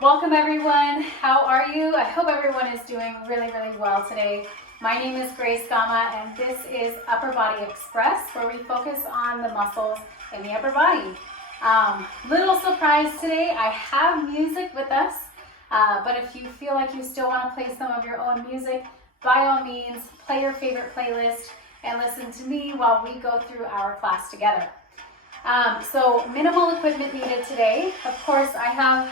Welcome everyone. How are you? I hope everyone is doing really well today. My name is Grace Gama and this is Upper Body Express, where we focus on the muscles in the upper body. Little surprise today, I have music with us, but if you feel like you still want to play some of your own music, by all means, play your favorite playlist and listen to me while we go through our class together. So minimal equipment needed today. Of course, I have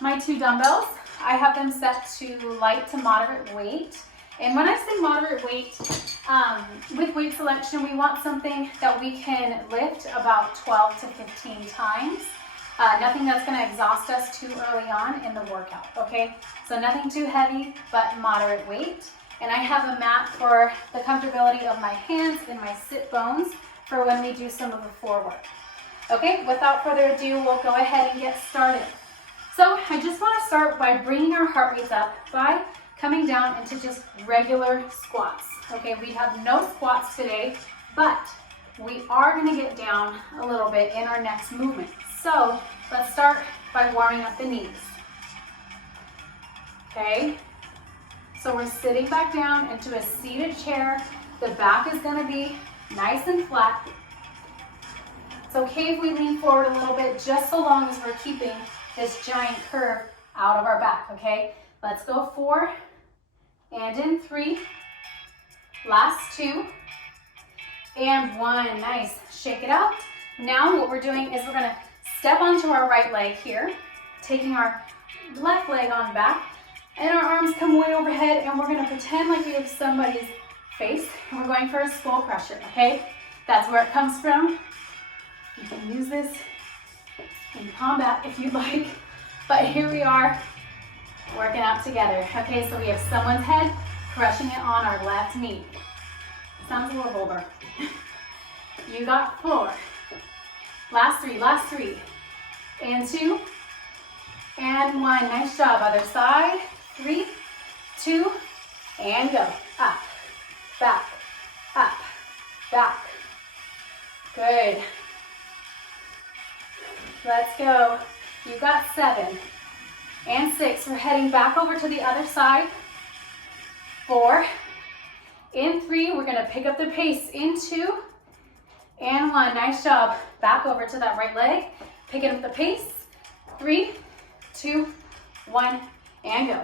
my 2 dumbbells. I have them set to light to moderate weight. And when I say moderate weight, with weight selection, we want something that we can lift about 12 to 15 times. Nothing that's going to exhaust us too early on in the workout, okay? So nothing too heavy, but moderate weight. And I have a mat for the comfortability of my hands and my sit bones for when we do some of the floor work. Okay, without further ado, we'll go ahead and get started. So I just want to start by bringing our heart rates up by coming down into just regular squats. Okay, we have no squats today, but we are going to get down a little bit in our next movement. So let's start by warming up the knees. Okay, so we're sitting back down into a seated chair. The back is going to be nice and flat. It's okay if we lean forward a little bit, just so long as we're keeping this giant curve out of our back, okay? Let's go 4, and in 3, last 2, and 1, nice, shake it out. Now what we're doing is we're gonna step onto our right leg here, taking our left leg on back, and our arms come way overhead, and we're gonna pretend like we have somebody's face, and we're going for a skull crusher, okay? That's where it comes from. You can use this in combat if you'd like, but here we are working out together. Okay, so we have someone's head crushing it on our left knee. Sounds a little vulgar. You got 4, last 3, and 2, and 1. Nice job. Other side, 3, 2, and go. Up, back, up, back. Good. Let's go. You got 7 and 6. We're heading back over to the other side. 4, in 3. We're gonna pick up the pace in 2, and 1. Nice job. Back over to that right leg. Picking up the pace. 3, 2, 1, and go.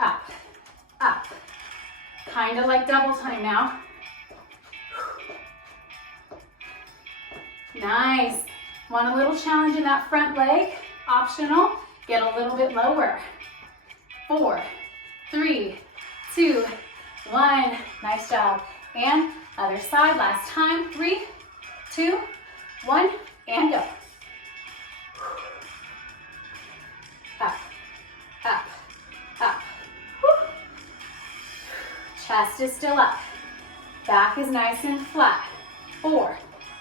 Up, up. Kind of like double time now. Nice. Want a little challenge in that front leg? Optional. Get a little bit lower. 4, 3, 2, 1. Nice job. And other side. Last time. 3, 2, 1, and go. Up, up, up. Woo. Chest is still up. Back is nice and flat. 4,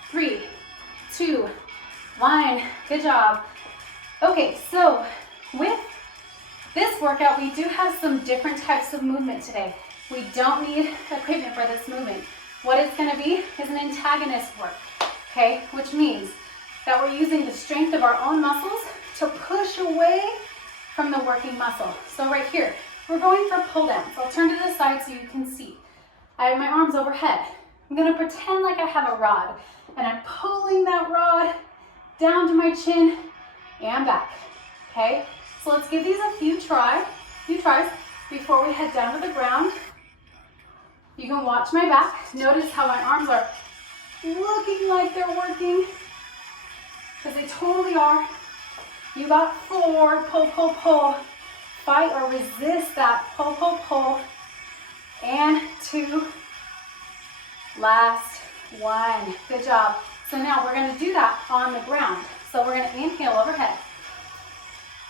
3, 2, 1. Good job. Okay, so with this workout, we do have some different types of movement today. We don't need equipment for this movement. What it's going to be is an antagonist work, okay? Which means that we're using the strength of our own muscles to push away from the working muscle. So right here, we're going for pull downs. I'll turn to the side so you can see. I have my arms overhead. I'm going to pretend like I have a rod, and I'm pulling that rod down to my chin and back, okay? So let's give these a few tries before we head down to the ground. You can watch my back. Notice how my arms are looking like they're working, because they totally are. You got 4, pull, pull, pull. Fight or resist that pull, pull, pull. And 2, last 1. Good job. So now we're going to do that on the ground. So we're going to inhale overhead.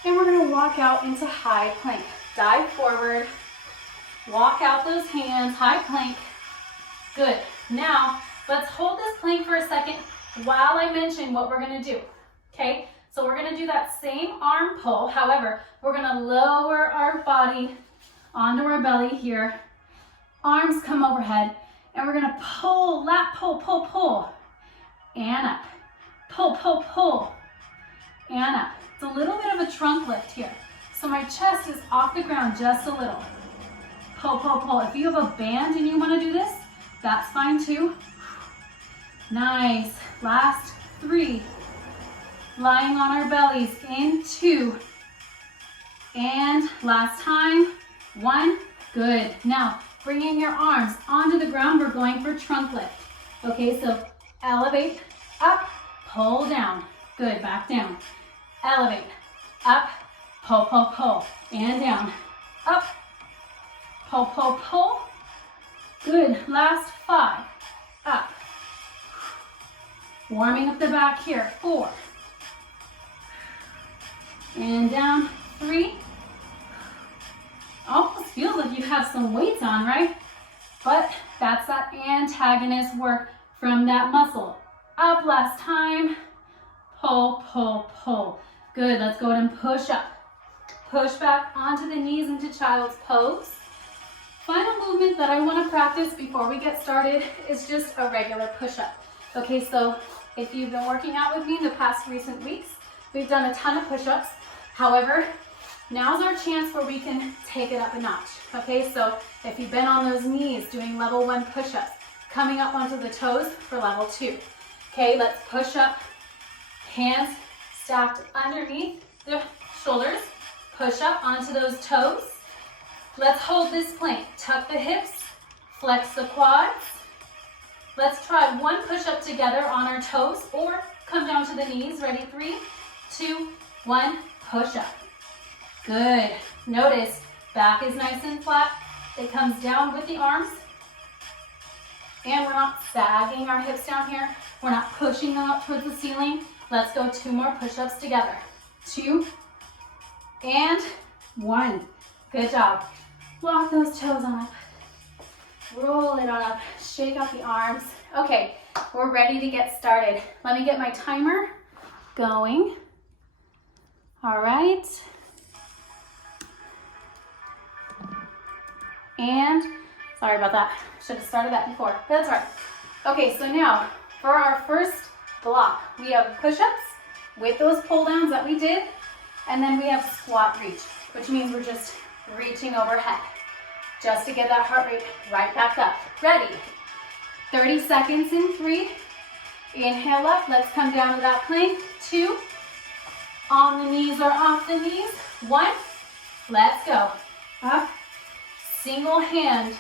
And we're going to walk out into high plank. Dive forward. Walk out those hands. High plank. Good. Now, let's hold this plank for a second while I mention what we're going to do. Okay? So we're going to do that same arm pull. However, we're going to lower our body onto our belly here. Arms come overhead. And we're going to pull, lat pull, pull, pull. And up. Pull, pull, pull. And up. It's a little bit of a trunk lift here. So my chest is off the ground just a little. Pull, pull, pull. If you have a band and you want to do this, that's fine too. Nice. Last 3. Lying on our bellies in 2. And last time, 1. Good. Now, bringing your arms onto the ground, we're going for trunk lift. Okay, so elevate, up, pull down. Good, back down. Elevate, up, pull, pull, pull, and down. Up, pull, pull, pull. Good, last 5. Up. Warming up the back here. 4. And down. 3. Almost feels like you have some weights on, right? But that's that antagonist work from that muscle. Up last time. Pull, pull, pull. Good, let's go ahead and push up. Push back onto the knees into child's pose. Final movement that I want to practice before we get started is just a regular push-up. Okay, so if you've been working out with me in the past recent weeks, we've done a ton of push-ups. However, now's our chance where we can take it up a notch. Okay, so if you've been on those knees doing level 1 push-ups, coming up onto the toes for level 2. Okay, let's push up, hands stacked underneath the shoulders, push up onto those toes. Let's hold this plank, tuck the hips, flex the quads. Let's try 1 push-up together on our toes or come down to the knees. Ready? 3, 2, 1, push up. Good. Notice back is nice and flat. It comes down with the arms. And we're not sagging our hips down here. We're not pushing them up towards the ceiling. Let's go 2 more push-ups together. 2 and 1. Good job. Walk those toes on up. Roll it on up. Shake out the arms. Okay, we're ready to get started. Let me get my timer going. All right. And sorry about that. Should have started that before, but that's all right. Okay, so now for our first block, we have push-ups with those pull downs that we did, and then we have squat reach, which means we're just reaching overhead just to get that heart rate right back up. Ready? 30 seconds in 3. Inhale up. Let's come down to that plank. 2. On the knees or off the knees. 1. Let's go. Up. Single hand.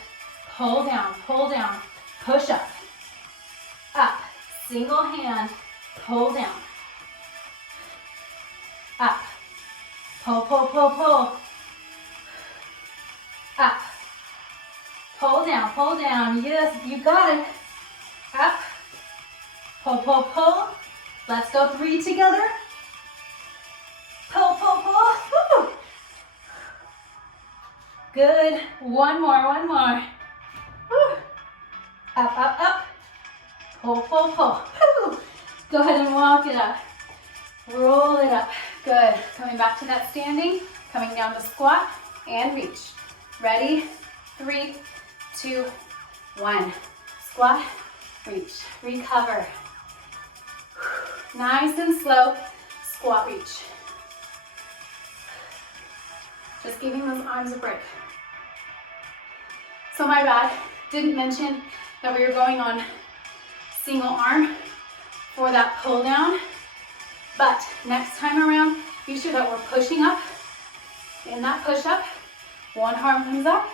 Pull down. Pull down. Push up. Up. Single hand. Pull down. Up. Pull, pull, pull, pull. Up. Pull down, pull down. Yes, you got it. Up. Pull, pull, pull. Let's go 3 together. Pull, pull, pull. Woo. Good. One more, one more. Woo. Up, up, up. Pull, pull, pull. Woo. Go ahead and walk it up. Roll it up. Good. Coming back to that standing. Coming down to squat and reach. Ready? 3, 2, 1. Squat, reach, recover. Nice and slow. Squat, reach. Just giving those arms a break. So my bad, didn't mention that we were going on single arm for that pull down. But next time around, be sure that we're pushing up. In that push up, one arm comes up,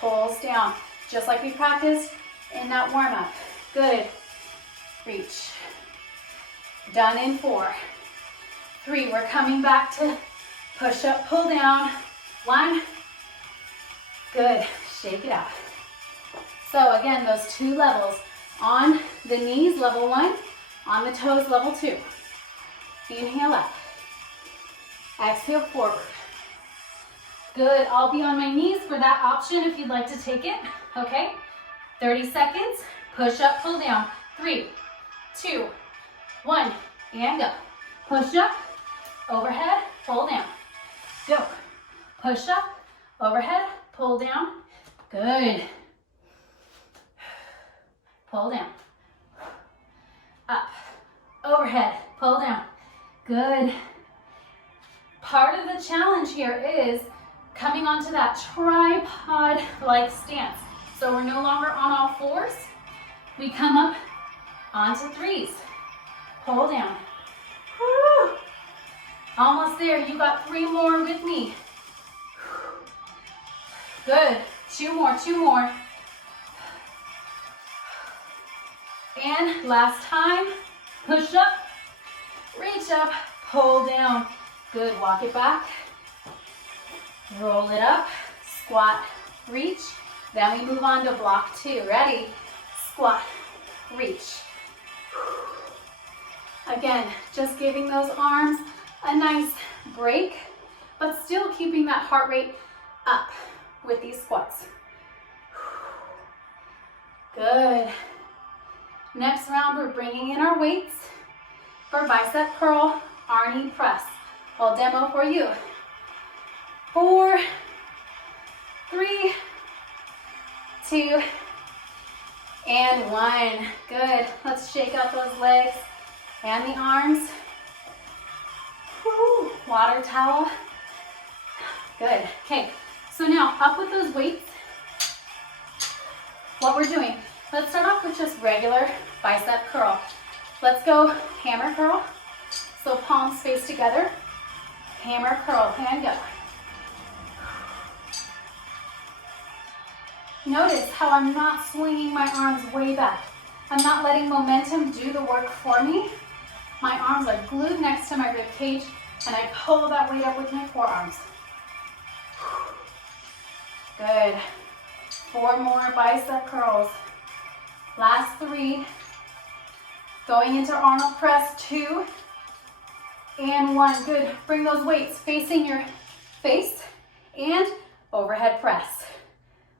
pulls down, just like we practiced in that warm up. Good. Reach. Done in 4. 3, we're coming back to push up, pull down. 1. Good. Shake it out. So again, those 2 levels. On the knees, level 1. On the toes, level 2. Inhale up. Exhale forward. Good. I'll be on my knees for that option if you'd like to take it. Okay. 30 seconds. Push up, pull down. 3, 2, 1, and go. Push up, overhead, pull down. Go. Push up, overhead, pull down. Good. Pull down. Up, overhead, pull down. Good. Part of the challenge here is coming onto that tripod-like stance. So we're no longer on all fours. We come up onto threes. Pull down. Woo. Almost there. You got 3 more with me. Good. 2 more, 2 more. And last time, push up, reach up, pull down. Good, walk it back. Roll it up, squat, reach. Then we move on to block 2. Ready? Squat, reach. Again, just giving those arms a nice break, but still keeping that heart rate up with these squats. Good. Next round, we're bringing in our weights for bicep curl, Arnie press. I'll demo for you. 4, 3, 2, and 1. Good. Let's shake out those legs and the arms. Woo. Water towel. Good. Okay. So now up with those weights. What we're doing, let's start off with just regular bicep curl. Let's go hammer curl. So palms face together. Hammer curl, and go. Notice how I'm not swinging my arms way back. I'm not letting momentum do the work for me. My arms are glued next to my rib cage, and I pull that weight up with my forearms. Good. 4 more bicep curls. Last 3. Going into Arnold press, 2 and 1. Good. Bring those weights facing your face and overhead press.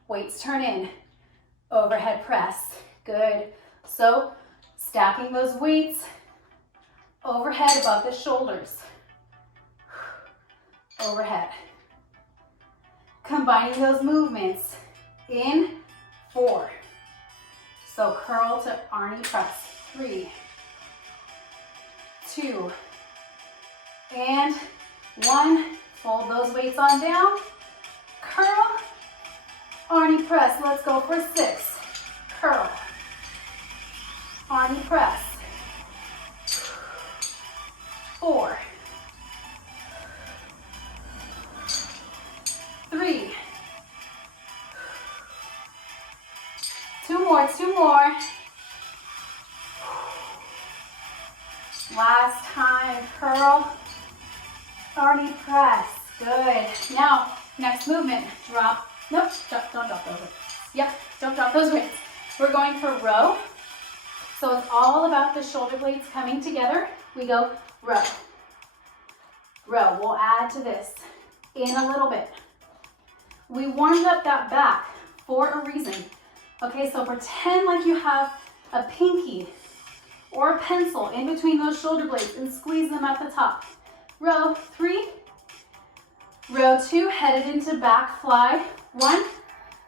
Weights turn in, overhead press. Good. So stacking those weights overhead above the shoulders. Overhead. Combining those movements in 4. So curl to Arnie press. 3, 2, and 1. Fold those weights on down. Curl. Arnie press. Let's go for 6. Curl. Arnie press. 4, 3. 2 more, 2 more. Last time, curl, Arnie press. Good. Now, next movement, drop. Nope, don't drop those weights. Yep, don't drop those weights. We're going for row. So it's all about the shoulder blades coming together. We go row. Row. We'll add to this in a little bit. We warmed up that back for a reason. Okay, so pretend like you have a pinky or a pencil in between those shoulder blades and squeeze them at the top. Row 3, row 2, headed into back fly. 1,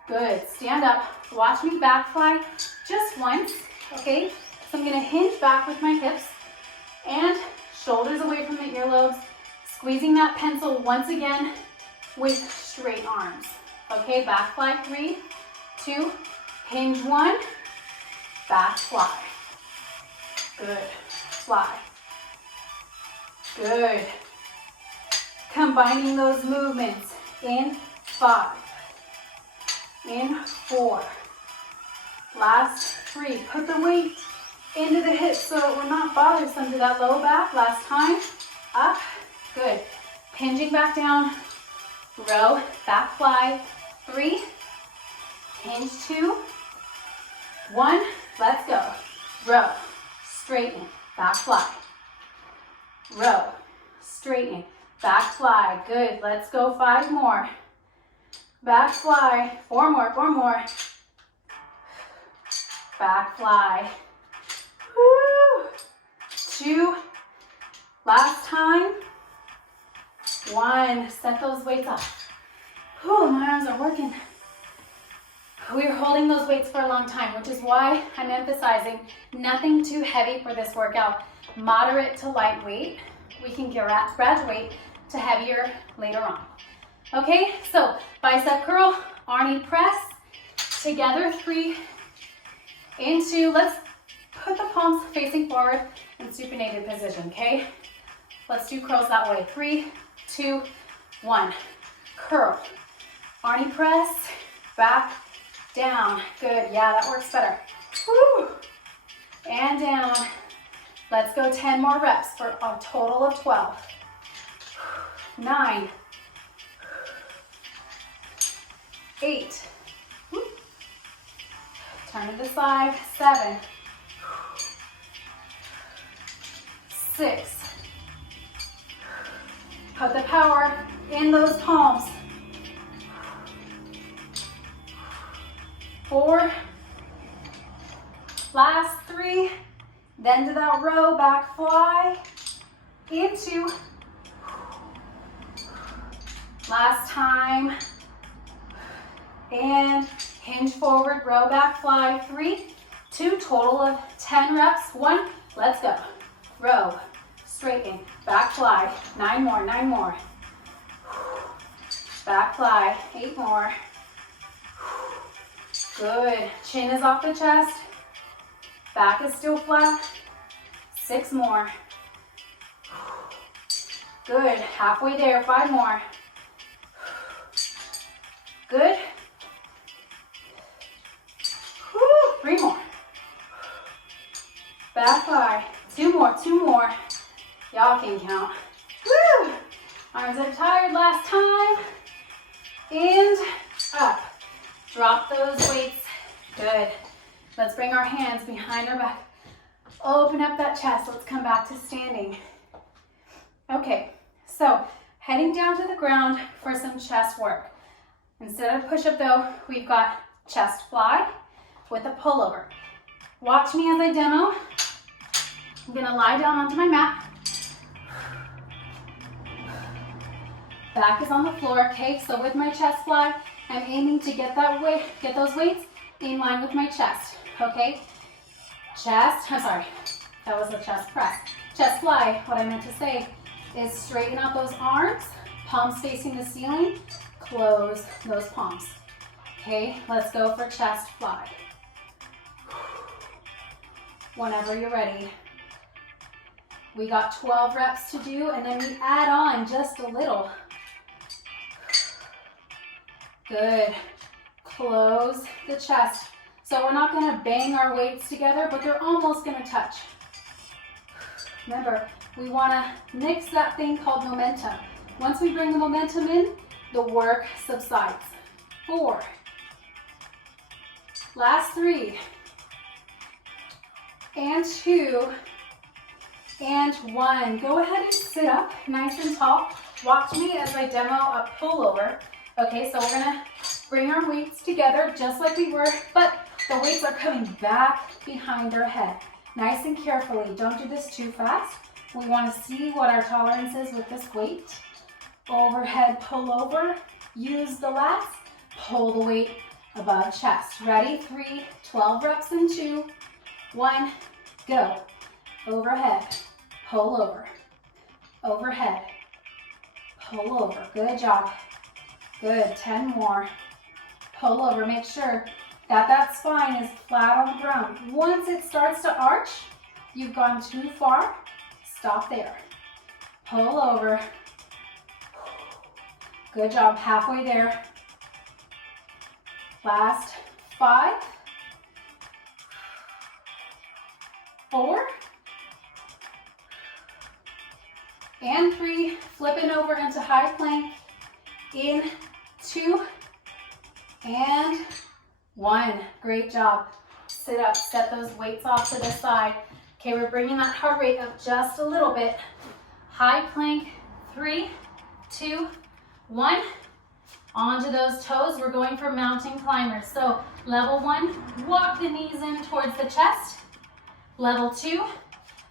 good. Stand up, watch me back fly just once, okay? So I'm gonna hinge back with my hips and shoulders away from the earlobes, squeezing that pencil once again with straight arms. Okay, back fly, 3, 2, hinge 1, back fly. Good. Fly. Good. Combining those movements in 5, in 4. Last 3. Put the weight into the hips so that we're not bothersome to that low back. Last time. Up. Good. Hinging back down. Row. Back fly. 3. Hinge 2. 1. Let's go. Row. Straighten, back fly. Row, straighten, back fly. Good, let's go 5 more. Back fly, 4 more, 4 more. Back fly. Woo. 2, last time. 1, set those weights up. Whew, my arms are working. We were holding those weights for a long time, which is why I'm emphasizing nothing too heavy for this workout. Moderate to lightweight. We can graduate to heavier later on. Okay, so bicep curl, Arnie press, together 3, into, let's put the palms facing forward in supinated position, okay? Let's do curls that way. 3, 2, 1. Curl. Arnie press, back, down. Good, yeah, that works better. Woo. And down. Let's go 10 more reps for a total of 12. 9. 8. Woo. Turn to the side. 7. 6. Put the power in those palms. 4. Last 3. Then to that row, back fly. Into. Last time. And hinge forward, row back fly. 3, 2, total of 10 reps. 1, let's go. Row, straighten, back fly. 9 more, 9 more. Back fly, 8 more. Good, chin is off the chest. Back is still flat. 6 more. Good, halfway there, 5 more. Good. 3 more. Back fly. 2 more, 2 more. Y'all can count. Woo! Arms are tired last time. And up. Drop those weights. Good. Let's bring our hands behind our back. Open up that chest. Let's come back to standing. Okay, so heading down to the ground for some chest work. Instead of push-up though, we've got chest fly with a pullover. Watch me as I demo. I'm gonna lie down onto my mat. Back is on the floor, okay? So with my chest fly, I'm aiming to get those weights in line with my chest, okay? That was a chest press. Chest fly, what I meant to say is straighten out those arms, palms facing the ceiling, close those palms. Okay, let's go for chest fly. Whenever you're ready. We got 12 reps to do, and then we add on just a little. Good. Close the chest. So we're not gonna bang our weights together, but they're almost gonna touch. Remember, we wanna mix that thing called momentum. Once we bring the momentum in, the work subsides. 4. Last 3. And 2. And 1. Go ahead and sit up nice and tall. Watch me as I demo a pullover. Okay, so we're gonna bring our weights together just like we were, but the weights are coming back behind our head. Nice and carefully. Don't do this too fast. We want to see what our tolerance is with this weight. Overhead pull over. Use the lats. Pull the weight above chest. Ready? 3, 12 reps in 2, 1, go. Overhead, pull over. Overhead, pull over. Good job. Good, 10 more. Pull over, make sure that spine is flat on the ground. Once it starts to arch, you've gone too far, stop there. Pull over. Good job, halfway there. Last 5, 4, and 3, flipping over into high plank, in 2, and 1. Great job. Sit up, set those weights off to the side. Okay, we're bringing that heart rate up just a little bit. High plank, 3, 2, 1. Onto those toes, we're going for mountain climbers. So level 1, walk the knees in towards the chest. Level 2,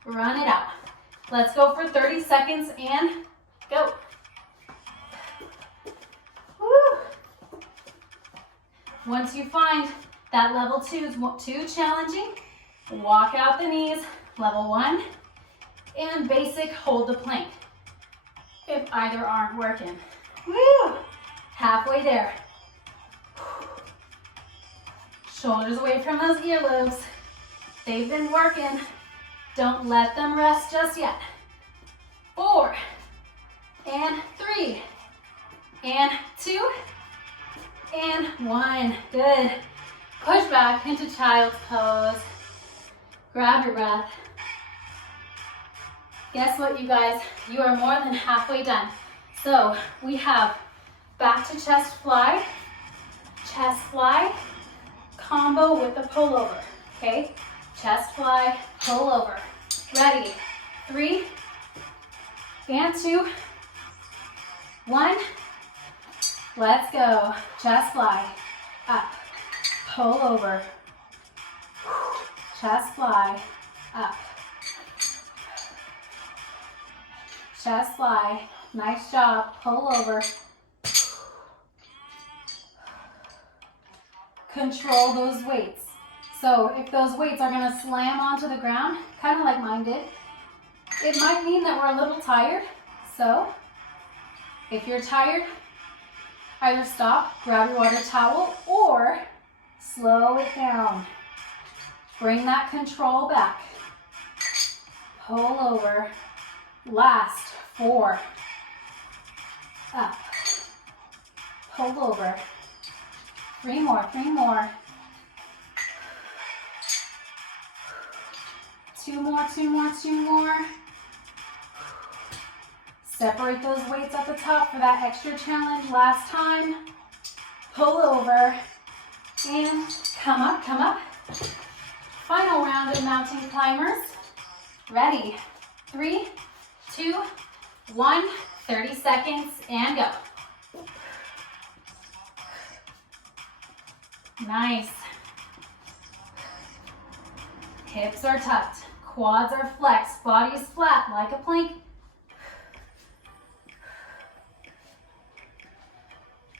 run it out. Let's go for 30 seconds and go. Woo. Once you find that level 2 is too challenging, walk out the knees. Level 1 and basic, hold the plank. if either aren't working. Woo! Halfway there. Shoulders away from those earlobes. They've been working. Don't let them rest just yet. 4, and 3, and 2, and 1. Good. Push back into child's pose. Grab your breath. Guess what, you guys? You are more than halfway done. So we have back to chest fly, combo with the pullover, okay? Chest fly, pullover. Ready? 3, and 2, 1. Let's go. Chest fly, up, pull over. Chest fly, up. Chest fly, nice job, pull over. Control those weights. So if those weights are gonna slam onto the ground, kind of like mine did, it might mean that we're a little tired. So if you're tired, either stop, grab your water towel, or slow it down. Bring that control back. Pull over. Last 4. Up. Pull over. 3 more, 3 more. 2 more, 2 more, 2 more. Separate those weights at the top for that extra challenge. Last time. Pull over. And come up, come up. Final round of mountain climbers. Ready? 3, 2, 1. 30 seconds and go. Nice. Hips are tucked. Quads are flexed. Body is flat like a plank.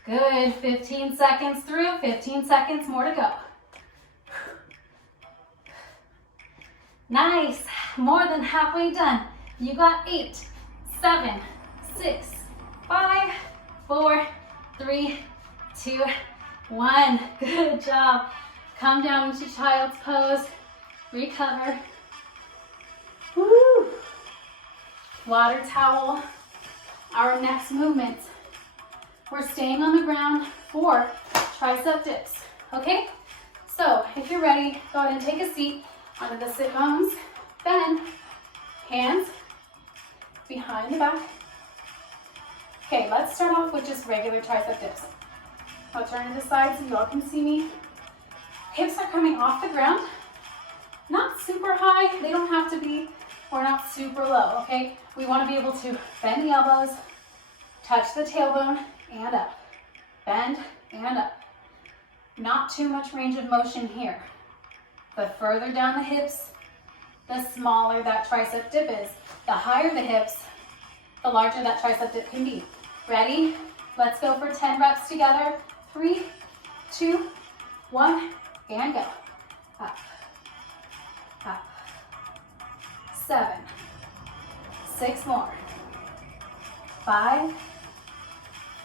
Good. 15 seconds through. 15 seconds more to go. Nice. More than halfway done. You got 8, 7, 6, 5, 4, 3, 2, 1. Good job. Come down into child's pose. Recover. Woo. Water towel. Our next movement. We're staying on the ground for tricep dips. Okay? So if you're ready, go ahead and take a seat onto the sit bones. Bend. Hands behind the back. Okay, let's start off with just regular tricep dips. I'll turn to the side so you all can see me. Hips are coming off the ground. Not super high, they don't have to be, or not super low, okay? We want to be able to bend the elbows, touch the tailbone, and up. Bend and up. Not too much range of motion here. The further down the hips, the smaller that tricep dip is. The higher the hips, the larger that tricep dip can be. Ready? Let's go for 10 reps together. 3, 2, 1, and go. Up, up. 7, 6 more. 5,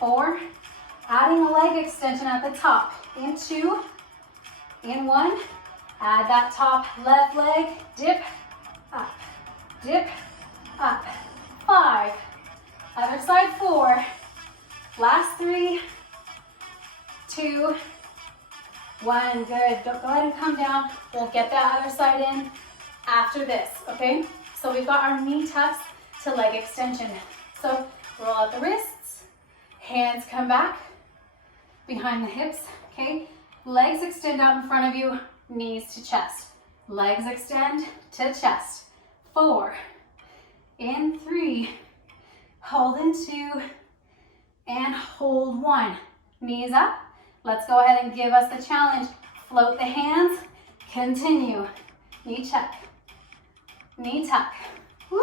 4, adding a leg extension at the top. In 2, in 1, add that top left leg, dip, up, dip, up. 5, other side 4, last 3, 2, 1, good. Go ahead and come down. We'll get that other side in after this, okay? So we've got our knee tucks to leg extension. So roll out the wrists, hands come back behind the hips, okay? Legs extend out in front of you, knees to chest. Legs extend to chest. 4, in 3, hold in 2, and hold 1. Knees up. Let's go ahead and give us the challenge. Float the hands, continue. Knee check, knee tuck. Woo.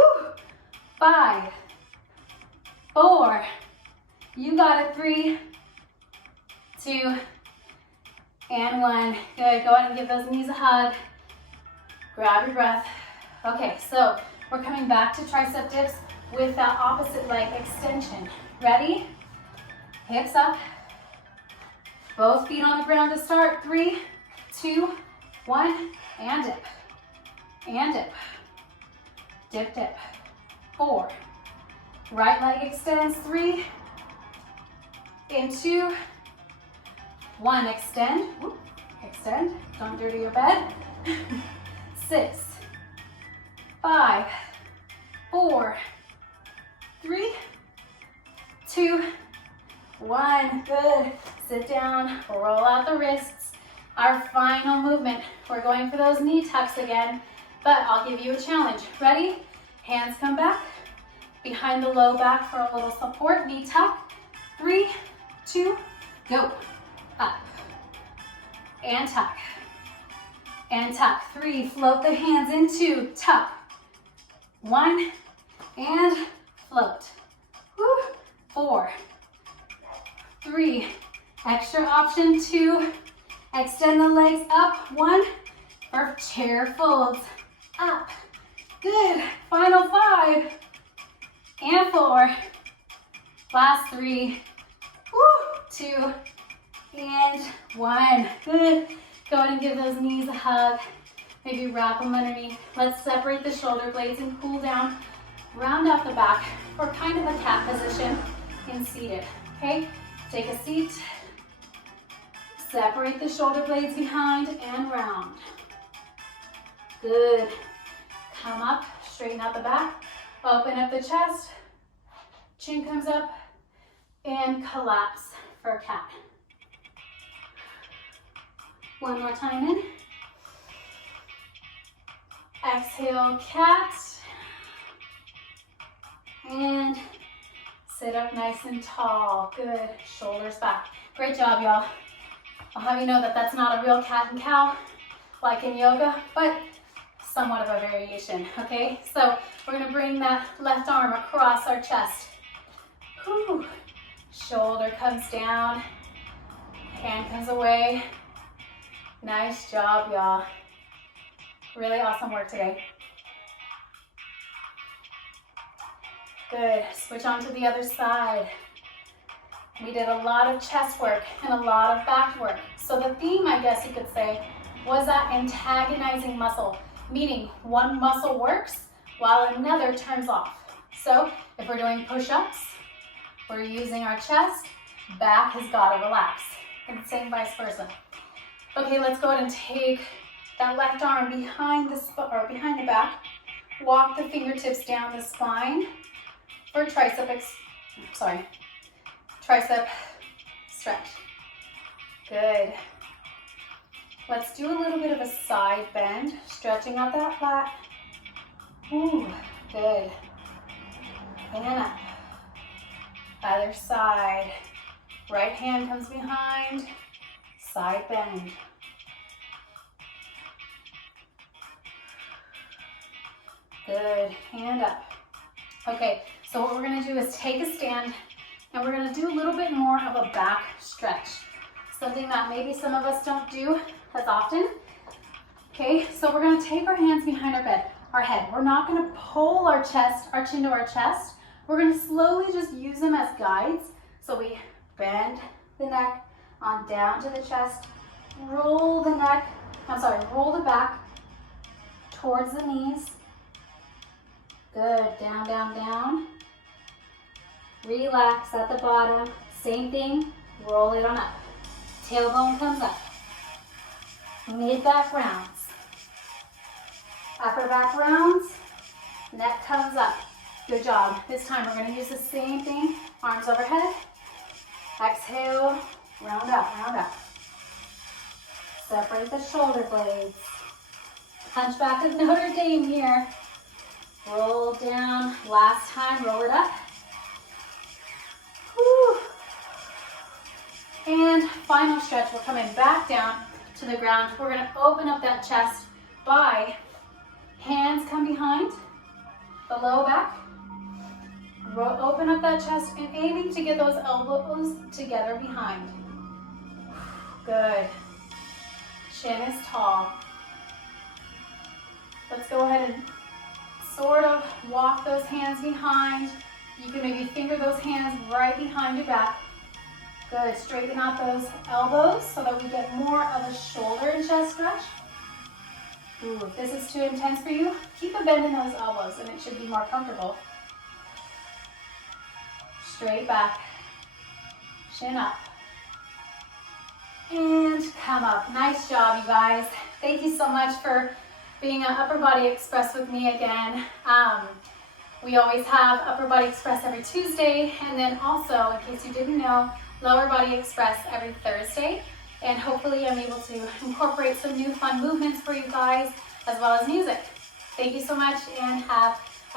5, 4, you got it. 3, 2, and 1. Good, go ahead and give those knees a hug. Grab your breath. Okay, so we're coming back to tricep dips. with that opposite leg extension. Ready? Hips up. Both feet on the ground to start. 3, 2, 1, and dip. And dip. Dip, dip. 4. Right leg extends. 3, in 2, 1. Extend. Whoop. Extend. Don't dirty your bed. 6, 5, 4, 3, 2, 1. Good. Sit down. Roll out the wrists. Our final movement. We're going for those knee tucks again, but I'll give you a challenge. Ready? Hands come back. Behind the low back for a little support. Knee tuck. 3, 2, go. Up. And tuck. And tuck. 3, float the hands into tuck. 1, and float. Woo. 4, 3, extra option. 2, extend the legs up. 1, for chair folds. Up. Good. Final 5, and 4. Last 3, woo, 2, and 1. Good. Go ahead and give those knees a hug. Maybe wrap them underneath. Let's separate the shoulder blades and cool down. Round out the back for kind of a cat position in seated. Okay? Take a seat. Separate the shoulder blades behind and round. Good. Come up, straighten out the back. Open up the chest. Chin comes up and collapse for cat. One more time in. Exhale, cat. And sit up nice and tall. Good. Shoulders back. Great job, y'all. I'll have you know that that's not a real cat and cow like in yoga, but somewhat of a variation, okay? So we're gonna bring that left arm across our chest. Whew. Shoulder comes down. Hand comes away. Nice job, y'all. Really awesome work today. Good. Switch on to the other side. We did a lot of chest work and a lot of back work. So the theme, I guess you could say, was that antagonizing muscle, meaning one muscle works while another turns off. So if we're doing push-ups, we're using our chest, back has got to relax, and same vice versa. Okay, let's go ahead and take that left arm behind the back. Walk the fingertips down the spine for tricep stretch. Good. Let's do a little bit of a side bend, stretching out that flat. Ooh, good. And up. Other side. Right hand comes behind. Side bend. Good. Hand up. Okay, so what we're going to do is take a stand and we're going to do a little bit more of a back stretch. Something that maybe some of us don't do as often. Okay, so we're going to take our hands behind our head. We're not going to pull our chin to our chest. We're going to slowly just use them as guides. So we bend the neck on down to the chest, roll the back towards the knees. Good, down, down, down. Relax at the bottom. Same thing, roll it on up. Tailbone comes up. Mid-back rounds. Upper back rounds. Neck comes up. Good job. This time we're going to use the same thing. Arms overhead. Exhale, round up, round up. Separate the shoulder blades. Hunchback of Notre Dame here. Roll down. Last time, roll it up. Whew. And final stretch, we're coming back down to the ground. We're going to open up that chest by hands come behind the low back. Open up that chest and aiming to get those elbows together behind. Good. Chin is tall. Let's go ahead and sort of walk those hands behind. You can maybe finger those hands right behind your back. Good, straighten out those elbows so that we get more of a shoulder and chest stretch. Ooh, if this is too intense for you, keep a bend in those elbows and it should be more comfortable. Straight back, chin up, and come up. Nice job, you guys. Thank you so much for being at Upper Body Express with me again. We always have Upper Body Express every Tuesday, and then also, in case you didn't know, Lower Body Express every Thursday. And hopefully I'm able to incorporate some new fun movements for you guys, as well as music. Thank you so much, and have